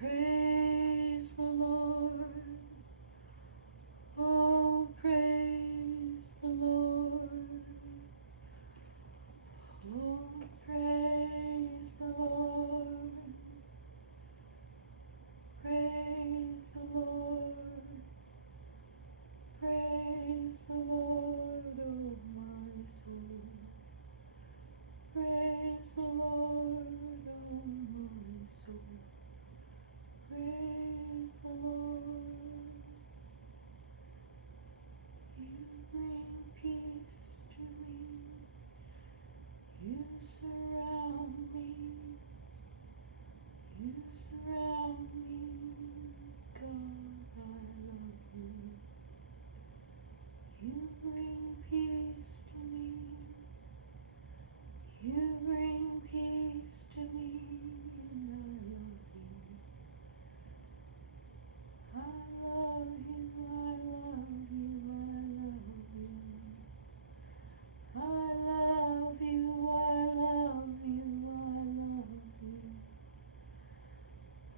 Praise the Lord. Oh, praise the Lord. Oh, praise the Lord. Praise the Lord. Praise the Lord, oh my soul. Praise the Lord, oh my soul. Praise the Lord. You bring peace to me. You surround me. You surround me. God, I love you. You bring peace to me. You bring peace to me, and I love you. I love you, I love you, I love you. I love you, I love you, I love you.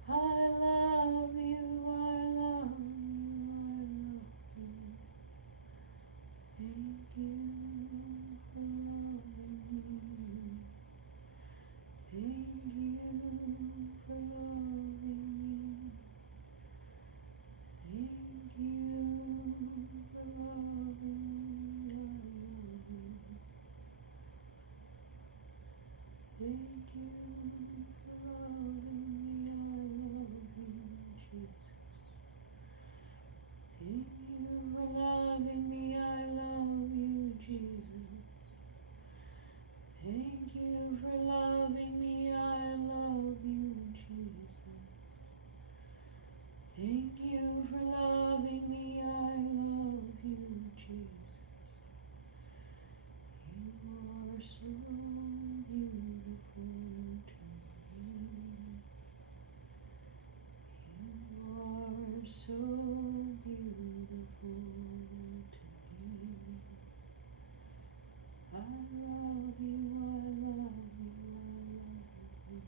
I love you, I love you, I love you. Thank you for loving me. Thank you for loving me. Thank you for loving me. I love you. Thank you for loving me. I love you, Jesus. Thank you for loving me. I love you, Jesus. Thank you for loving me. I love you, Jesus. Thank you for loving me. I love you, Jesus. You are so beautiful to me. You are so beautiful to me. I love you, I love you, I love you.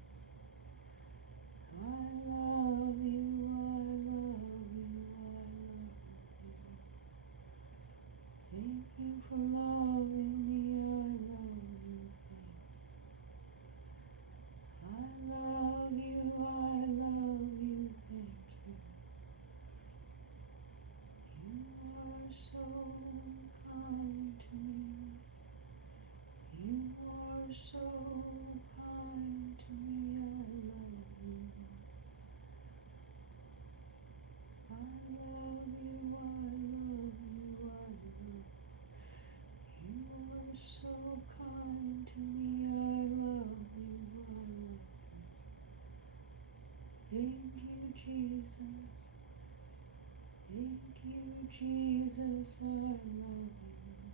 I love you, I love you. Thank you for loving me, I love you. I love you, I love you, thank you. You are so kind to me. You are so kind to me, I love you. I love you, I love you, I love you. You are so kind to me, I love you, I love you. Thank you, Jesus. Thank you, Jesus, I love you.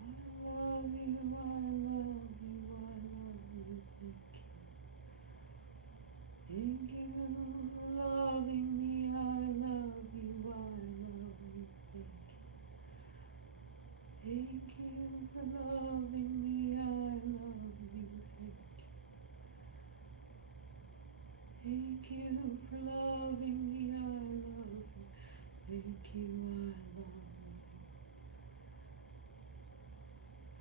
I love you, I love you, I love you, thank you. Thank you for loving me, I love you, I love you, thank you. Thank you for loving me, I love you, thank you. Thank you for loving me, I love you, thank you, I love you.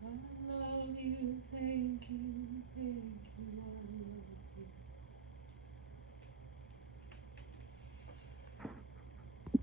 I love you, thank you, I love you.